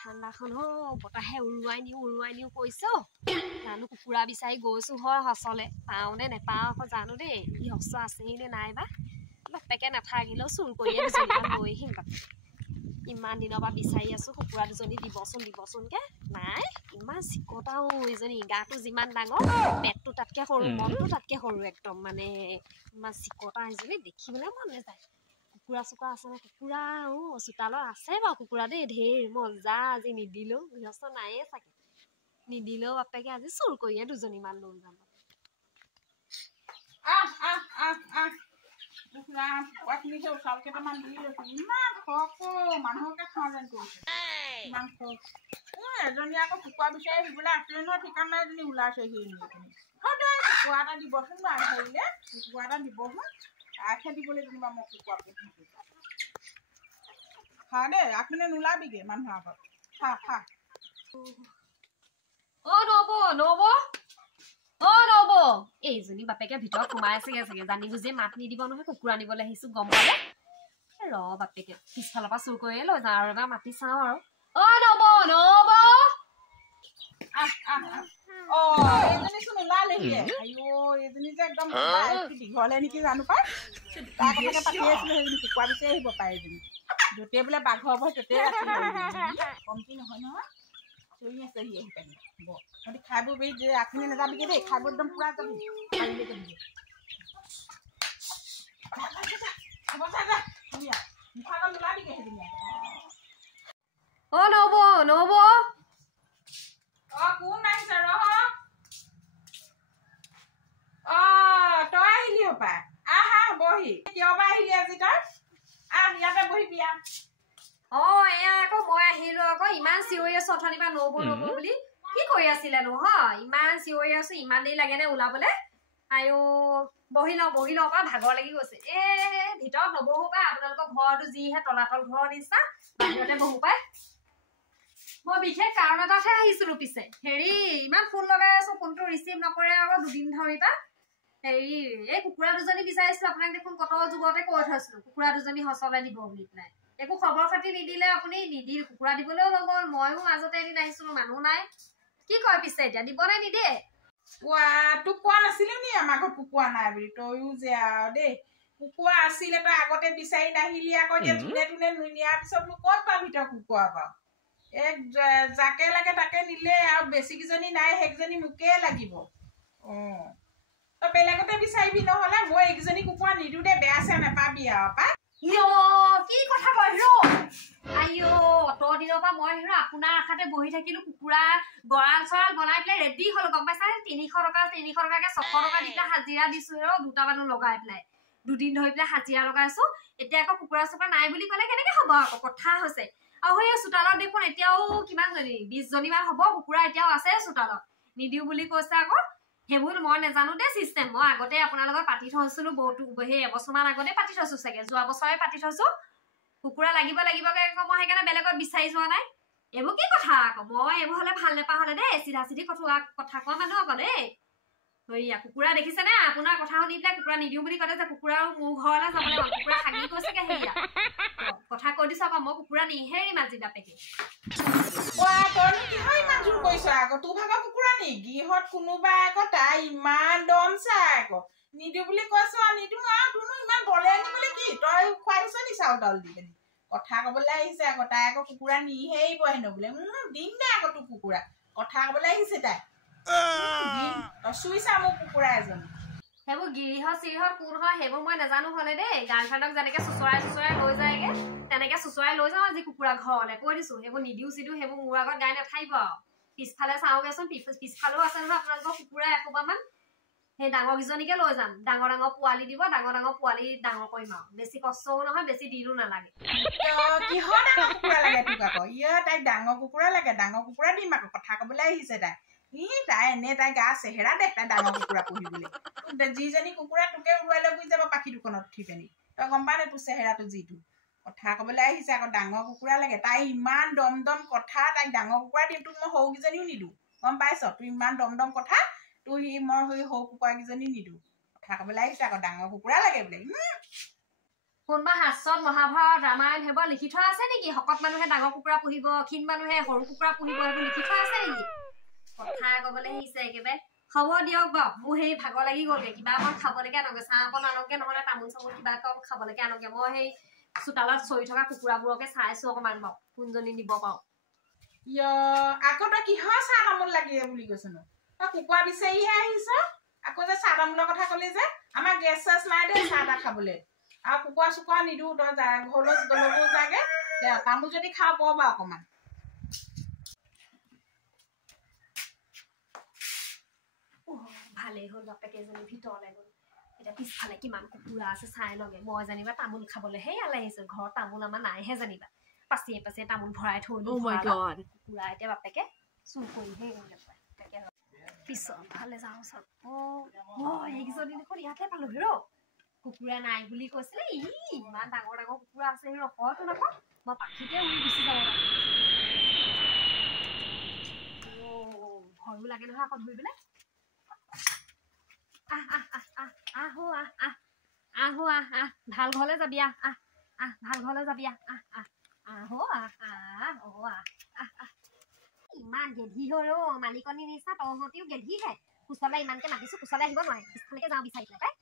ঠাণ্ডাখন বতাহে উৰুৱাই নিও কৈছো জানো কুকুৰা বিচাৰি গৈছো হয় হচলে পাওঁ নে নেপাওঁ আকৌ জানো দেই ই হচ আছেই নে নাইবা বাপেকে নাথাকিলেও চুৰ কৰিয়ে দুজনীমান লৈ আহিম বাপেক ইমান দিনৰ পৰা বিচাৰি আছো কুকুৰা দুজনী দিবচোনকে নাই ইমান চিকতাও এইজনী গাটো যিমান ডাঙৰ পেটটো তাতকে সৰু মনটো তাতকে সৰু একদম মানে ইমান চিকতা এইজনী দেখিবলৈ মন নাযায় কুকুৰা চুকুৰা আছে নে কুকুৰা চোতালত আছে বাৰু কুকুৰা দেই ঢেৰ মজা আজি নিদিলেও গৃহস্থ নায়ে চাগে নিদিলেও বাপেকে আজি চুৰ কৰিয়ে দুজনীমান লৈ যাম এজনী আকৌ কুকুৰা বিচাৰি আহিবলৈ আছিলে নহয় ঠিকান নাই এজনী ওলাইছেহি সদায় কুকুৰা এটা দিবচোন হেৰিলে কুকুৰা এটা দিবচোন আখে দিবলৈ যেনিবা মই কুকুৰা খা দেই আপুনি নোলাবিগে মানুহৰ আগত খা নব এইজনী বাপেকে ভিতৰত সোমাই আছেগে চাগে জানি বুজিয়ে মাত নিদিব নহয় কুকুৰা নিবলৈ আহিছো গম পালে বাপেকে পিছফালৰ পৰা চুৰ কৰিয়ে লৈ যাওঁ আৰু এবাৰ মাতি চাওঁ আৰু নব এইজনী চোন ওলালেহিয়ে এইজনী যে একদম দীঘলে নেকি জানো পাই তাৰ কথাকে পাতি আছিলো সেইজনী কুকুৰা বিচাৰি আহিব পাৰে এজনী য'তে বোলে বাঘৰ হ'ব ত'তে কমটি নহয় চৰি আছে সি আহি পানি সিহঁতি খাই বৈ বেৰি যে আপুনি নাযাবিগে দেই খাই বৈ একদম পুৰা যাবি নোলাবিগে সেইজনী নব কোন আহিছে ৰহ তই আহিলি হপাই আহা বহি কিয় বা আহিলি আজি তই ইয়াতে বহিবি এয়া আকৌ মই আহিলো আকৌ ইমান চিঞৰি আছো অথনিৰ পৰা নব বুলি কি কৰি আছিলেনো ইমান চিঞৰি আছো ইমান দেৰি লাগে নে ওলাবলে আয়ো বহি লওঁ পৰা ভাগৰ লাগি গৈছে ভিতৰত নবহো পাই আপোনালোকৰ ঘৰটো যিহে তলাতল ঘৰৰ নিচিনা বাহিৰতে বহো পাই মই বিশেষ কাৰণ এটাতহে আহিছিলো পিছে হেৰি ইমান ফোন লগাই আছো ফোনটো ৰিচিভ নকৰে আকৌ দুদিন ধৰি পা হেৰি এই কুকুৰা দুজনী বিচাৰিছিলো আপোনাক দেখোন কত যুগতে কৈ থৈছিলো কুকুৰা দুজনী হচলে দিব বুলি পেলাই একো খবৰ খাতি নিদিলে আপুনি নিদিল কুকুৰা দিবলৈও নগ'ল ময়ো মাজতে এদিন আহিছিলো মানুহ নাই কি কয় পিছে এতিয়া দিব নে নিদিয়ে তোক কোৱা নাছিলো নি আমাৰ ঘৰত কুকুৰা নাই বুলি তয়ো যে আৰু দেই কুকুৰা আছিলে তই আগতে বিচাৰি নাহিলি আকৌ এতিয়া যোনে নিয়াৰ পিছত মোক ক'ত পাবি তই কুকুৰা পাওঁ যাকে লাগে তাকে নিলে আৰু বেছিকেইজনী নাই সেইকেইজনী মোকে লাগিব তই বেলেগতে বিচাৰিবি নহলে মই এইকেইজনী কুকুৰা নিদো দে বেয়া চেয়া নাপাবি আৰু পা কি কথা কয় অত দিনৰ পৰা মই আপোনাৰ আশাতে বহি থাকিলো কুকুৰা গঁৰাল চৰাল বনাই পেলাই ৰেডি হলো গম পাইছা 300 টকাকে 600 টকা দি পেলাই হাজিৰা দিছো দুটা মানুহ লগাই পেলাই দুদিন ধৰি পেলাই হাজিৰা লগাইছো এতিয়া আকৌ কুকুৰা চুকুৰা নাই বুলি ক'লে কেনেকে হব আকৌ কথা হৈছে আৰু সেই চোতালত দেখোন এতিয়াও কিমান জনী 20 জনীমান হব কুকুৰা এতিয়াও আছে চোতালত নিদিও বুলি কৈছে আকৌ সেইবোৰ মই নাজানো দে চিষ্টেম মই আগতে আপোনাৰ লগত পাতি থৈছিলো বহুতো সেই এবছৰমান আগতে পাতি থৈছো চাগে যোৱা বছৰে পাতি থৈছো কুকুৰা লাগিব মই সেইকাৰণে বেলেগত বিচাৰি যোৱা নাই এইবোৰ কি কথা আকৌ মই এইবোৰ হলে ভাল নাপা হলে দেই চিধা চিধি কথা কোৱা মানুহ আকৌ দেই হেৰিয়া কুকুৰা দেখিছে নে আপোনাৰ কথা শুনি পেলাই কুকুৰা নিদিও বুলি ক'লে যে কুকুৰা মোৰ ঘৰলৈ যাবলৈ কুকুৰা হাগি গৈছেগে হেৰিয়া কথা কৈ দিছো আকৌ মই কুকুৰা নিহেৰি মাজি বাপেকে কোনোবা আকৌ তাই ইমান দম চাই আকৌ নিদিও বুলি কৈছো নিদিও আৰু ইমান বলে আনিবলৈ কি তই খুৱাই দিছ নি চাউল তাউল দি পিনি কথা কবলৈ আহিছে আকৌ তাই আকৌ কুকুৰা নিহেৰিব হেনো বোলে দিম দে আকৌ তোৰ কুকুৰা কথা কবলৈ আহিছে তাই তই চুইছা মোক কুকুৰা এজনী সেইবোৰ গিৰিহত চিৰিহত কোন হয় সেইবোৰ মই নাজানো হলে দেই গাৰ্লফ্ৰেণ্ডক যেনেকে চুচৰাই লৈ যায়গে তেনেকে চুচৰাই লৈ যাওঁ আজি কুকুৰা ঘৰলে কৈ দিছো সেইবোৰ নিদিও চিদিও সেইবোৰ মোৰ আগত গাই নাথাকিব আৰু পিছফালে চাওঁগেচোন পিছফালেও আছে নহয় আপোনালোকৰ কুকুৰা এসোপামান সেই ডাঙৰ কেইজনীকে লৈ যাম ডাঙৰ পোৱালি দিব ডাঙৰ পোৱালি ডাঙৰ কৰিম আৰু বেছি কষ্টও নহয় বেছি দিনো নালাগে কিহৰ ডাঙৰ কুকুৰা লাগে তোক আকৌ তাইক ডাঙৰ কুকুৰা লাগে ডাঙৰ কুকুৰা দিম আকৌ কথা কবলৈ আহিছে তাই এনে তাই গা চেহেৰা দেখ তাই ডাঙৰ কুকুৰা পুহিবলৈ যিজনী কুকুৰা তোকে উৰুৱাই লৈ গুচি যাব পাখি দুখনত উঠি পিনি তই গম পা নে তোৰ চেহেৰাটো যিটো কথা কবলৈ আহিছে আকৌ ডাঙৰ কুকুৰা লাগে তাই ইমান দম কথা তাইক ডাঙৰ কুকুৰা দিম তোক মই সৰুকেইজনীও নিদো গম পাইছ তোৰ ইমান দম কথা তোৰ মই সৰু কুকুৰা কেইজনী নিদো কথা কবলৈ আহিছে আকৌ ডাঙৰ কুকুৰা লাগে বোলে কোনোবা শাস্ত্ৰত মহাভাৰত ৰামায়ণ সেইবোৰ লিখি থোৱা আছে নেকি শকত মানুহে ডাঙৰ কুকুৰা পুহিব ক্ষীণ মানুহে সৰু কুকুৰা পুহিব সেইবোৰ লিখি থোৱা আছে নেকি কথা ক'বলৈ আহিছে একেবাৰে হ'ব দিয়ক বাৰু মোৰ সেই ভাগৰ লাগি গ'লগে কিবা অকণ খাবলৈকে আনগে চাহ অকণ আনগে নহ'লে তামোল চামোল কিবা অকণ খাবলৈকে আনগে মই সেই চোতালত চৰি থকা কুকুৰাবোৰকে চাইছো অকণমান বাৰু কোনজনী নিব পাৰো আকৌ তই কিহৰ চাহ তামোল লাগে বুলি কৈছনো তই কুকুৰা বিচাৰিহে আহিছ আকৌ যে চাহ তামোলৰ কথা ক'লি যে আমাৰ গেছ চেছ নাই দেই চাহ তাহ খাবলৈ আৰু কুকুৰা চুকুৰা নিদিওঁ তই ঘৰলৈ গ'লগো যাগে তামোল যদি খাওঁ প বাৰু অকণমান ভালেই হ'ল বাপেকে এজনী ভিতৰলৈ গ'ল এতিয়া পিছফালে কিমান কুকুৰা আছে চাই লগে মই জানিবা তামোল খাবলৈহে ইয়ালৈ আহিছো ঘৰত তামোল আমাৰ নাইহে জানিবা পাচিয়ে পাচিয়ে তামোল ভৰাই থৈ কুকুৰা এতিয়া বাপেকে চুৰ কৰিহে তাকে পিছত ভালে যাওঁ চব এইকেইজনী দেখোন ইয়াতে পালো হিৰ কুকুৰা নাই বুলি কৈছিলে ইমান ডাঙৰ ডাঙৰ কুকুৰা আছে হিৰ হয়তো নকওঁ মই পাখিতে উৰি গুচি যাব ভয়ো লাগে নহয় আকৌ ধৰিবলৈ ভাল ঘৰলৈ যাবি ভাল ঘৰলৈ যাবি ইমান গেধি হৈ মালিকনী নিচিনা তহঁতিও গেধিহে কোচলে ইমানকে মাতিছো কোচলে আহিব নোৱাৰে পিছফালেকে যাওঁ বিচাৰিলে পাই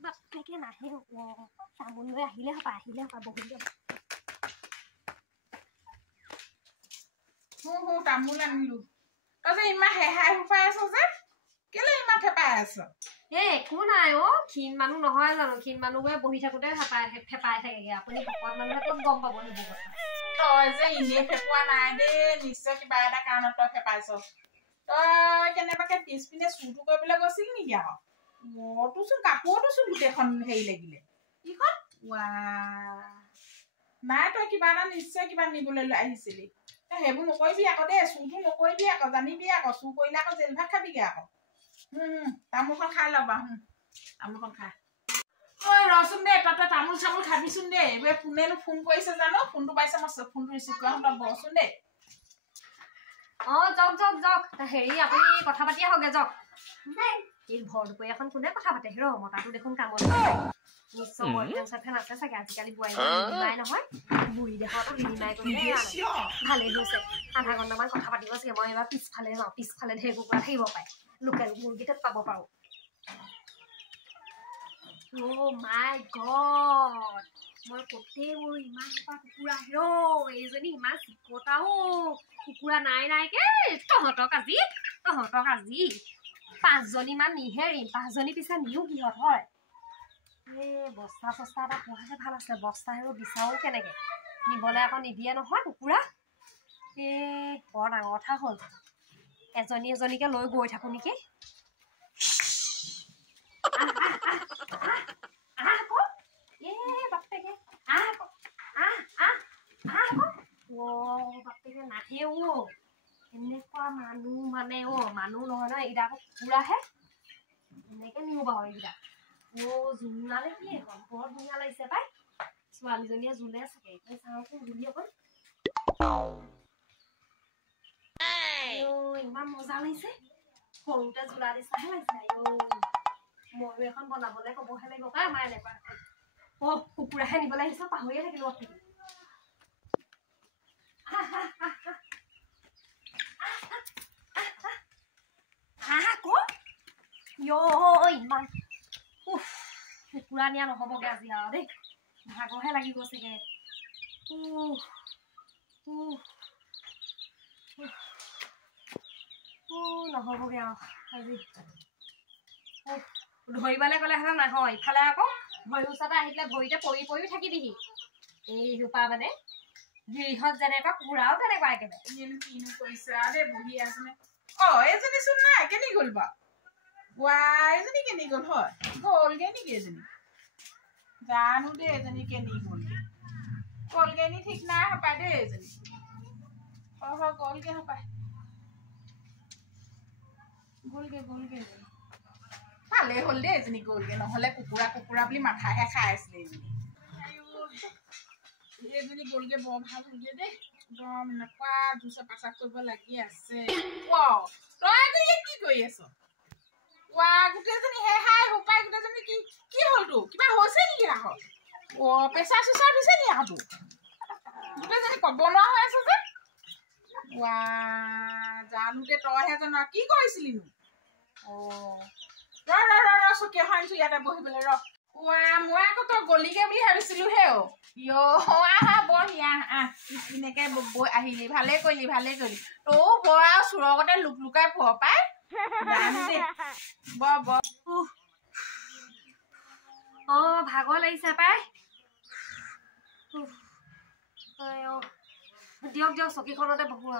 বাপেকে নাহে তামোল লৈ আহিলে হপাই বহুত তামোল আনিলো তই যে ইমান হেহাই হুপাই আছ যে কেলে ইমান ফেপাই আছ একো নাই ক্ষীণ মানুহ নহয় জানো ক্ষীণ মানুহবোৰে বহি থাকোতে ফেপাই থাকেগে আপুনি শকত মানুহে ক'ত গম পাব সেইবোৰ কথা তই যে এনেই ফেপোৱা নাই দেই নিশ্চয় কিবা এটা কাৰণত তই ফেপাইছ তই কেনেবাকে পিছপিনে চুৰটো কৰিবলৈ গৈছিল নেকি আকৌ তোৰচোন কাপোৰতোচোন গোটেইখন হেৰি লাগিলে কিখন নাই তই কিবা এটা নিশ্চয় কিবা নিবলৈ আহিছিলি তই সেইবোৰ নকৰিবি আকৌ দেই চুৰটো নকৰিবি আকৌ জানিবি আকৌ চুৰ কৰিলে আকৌ জেল ভাত খাবিগে আকৌ তামোলখন খাই ল'বা তামোলখন খাই ঐ ৰচোন দে তই তামোল চামোল খাবিচোন দেই এইবাৰ কোনেনো ফোন কৰিছে জানো ফোনটো পাইছে মই ফোনটো ৰিচিভ কৰা তই বচোন দেই যাওক হেৰি আপুনি কথা পাতি আহগে যাওক এই ভৰ দুপৰীয়াখন কোনে কথা পাতে হিৰ মতাটো দেখোন কামত নিশ্চয় বয়ফ্ৰেণ্ড আছে চাগে আজিকালি বোৱাৰী নহয় বুঢ়ী দেশতো বিনিময় কৰিলে ভালেই হৈছে আধা ঘণ্টামান কথা পাতিব চাগে মই এবাৰ পিছফালে যাওঁ পিছফালে ঢেৰ কুকুৰা থাকিব পাৰে লোকেল মুৰ্গীটোত পাব পাৰো মাই গড মই কতেই মোৰ ইমান সোপা কুকুৰা এইজনী ইমান চিকটাও কুকুৰা নাইকে তহঁতক আজি 5জনীমান নিহেৰিম 5জনী পিছে নিও কিহত হয় বস্তা চস্তা এটা পোৱাহে ভাল আছে বস্তা সেইবোৰ বিচাৰো কেনেকে নিবলৈ আকৌ নিদিয়ে নহয় কুকুৰা বৰ ডাঙৰ কথা হ'ল এজনীকে লৈ গৈ থাকো নেকি বাপেকে নাহে এনেকুৱা মানুহ মানে মানুহ নহয় ন এইকেইটা আকৌ কুকুৰাহে এনেকে নিও বাৰু এইকেইটা জোলালে কি এখন বৰ ধুনীয়া লাগিছে পাই ছোৱালীজনীয়ে জোলে চাগে এতিয়া চাওঁচোন জুলি অকণ ইমান মজা লাগিছে সৰুতে জোলা নিচিনাহে লাগিছে ময়ো এখন বনাবলৈ ক'বহে লাগিব পাই আমাৰ এনেকুৱা কুকুৰাহে নিবলৈ আহিছো পাহৰিয়ে থাকিলো ইমান কুকুৰা নিয়া নহ'বগে আজি আৰু দেই ভাগৰহে লাগিব চাগে নহ'বগে আৰু আজি ধৰিবলৈ গ'লে হ'লে নহয় ইফালে আকৌ ভৰি ওচৰতে আহি পেলাই ভৰিতে পৰিও থাকিবিহি এই সোপা মানে গিৰিহঁত যেনেকুৱা কুকুৰাও তেনেকুৱা একেবাৰে কিনো কৰিছে দেই বহি আছে এজনী চোন নাই কেনি গ'ল বাৰু এজনী কেনি গ'ল হয় গ'লগে নেকি এজনী জানো দেই এজনী কেনি গ'লগে নি ঠিক নাই হপাই দেই এজনী গ'লগে হপাই গ'লগে ভালেই হ'ল দেই এজনী গ'লগে নহ'লে কুকুৰা বুলি মাথাহে খাই আছিলে এজনী গ'লগে বৰ ভাল হ'লগে দেই গম নাপা জুচা পাচাক কৰিব লাগি আছে তই কি কৰি আছ গোটেইজনী হাই হুপাই গোটেইজনী কি হ'ল তো কিবা হৈছে নেকি আকৌ প্ৰেচাৰ চেচাৰ দিছে নি আকৌ গোটেইজনী ক'ব নোৱাৰা হৈ আছে যে জানো দে তইহে জান কি কৰিছিলিনো ৰ চকী এখন আনিছো ইয়াতে বহিবলৈ ৰ মই আকৌ তই গলিগে বুলি ভাবিছিলো হে আহা বহি এনেকে বৈ আহিলি ভালে কৰিলি তৌ বৰ আৰু চোৰৰ আগতে লুকাই ফুৰ পাই ভাগৰ লাগিছে পাই দিয়ক চকীখনতে বহো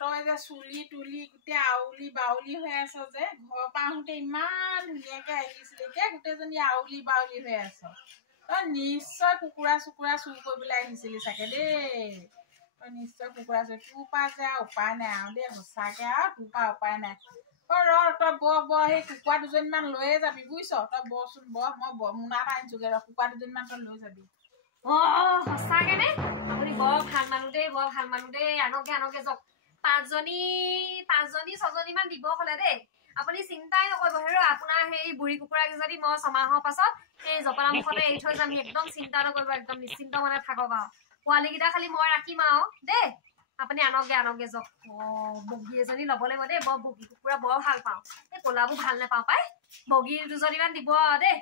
তই যে চুলি তুলি গোটেই আউলি বাউলি হৈ আছ যে ঘৰৰ পৰা আহোঁতে ইমান ধুনীয়াকে আহিছিলি এতিয়া গোটেইজনী আউলি বাউলি হৈ আছ তই নিশ্চয় কুকুৰা চুকুৰা চুৰ কৰিবলৈ আহিছিলি চাগে দেই তই নিশ্চয় কুকুৰা চুৰ তোৰ পৰা যে আৰু উপায় নাই আৰু দেই সঁচাকে আৰু তোৰ পৰা উপায় নাই তই সেই কুকুৰা দুজনীমান লৈয়ে যাবি বুজিছ তই বচোন মই মোনা এটা আনিছোগে কুকুৰা দুজনীমান তই লৈ যাবি সঁচাকে নে আপুনি বৰ ভাল মানুহ দেই আনকে যাওক 5জনী 6জনীমান দিব হলে দেই আপুনি চিন্তাই নকৰিব হেৰ আপোনাৰ সেই বুঢ়ী কুকুৰা কেইজনী মই 6 মাহৰ পাছত সেই জপনা মুখতে এৰি থৈ যাম একদম চিন্তা নকৰিব একদম নিশ্চিন্ত মানে থাকক আৰু পোৱালী কেইটা খালি মই ৰাখিম আৰু দেই আপুনি আনকে যাওক বগী এজনী ল'ব লাগিব দেই বগী কুকুৰা বৰ ভাল পাওঁ এই ক'লাবোৰ ভাল নাপাওঁ পাই বগী 2জনীমান দিব দেই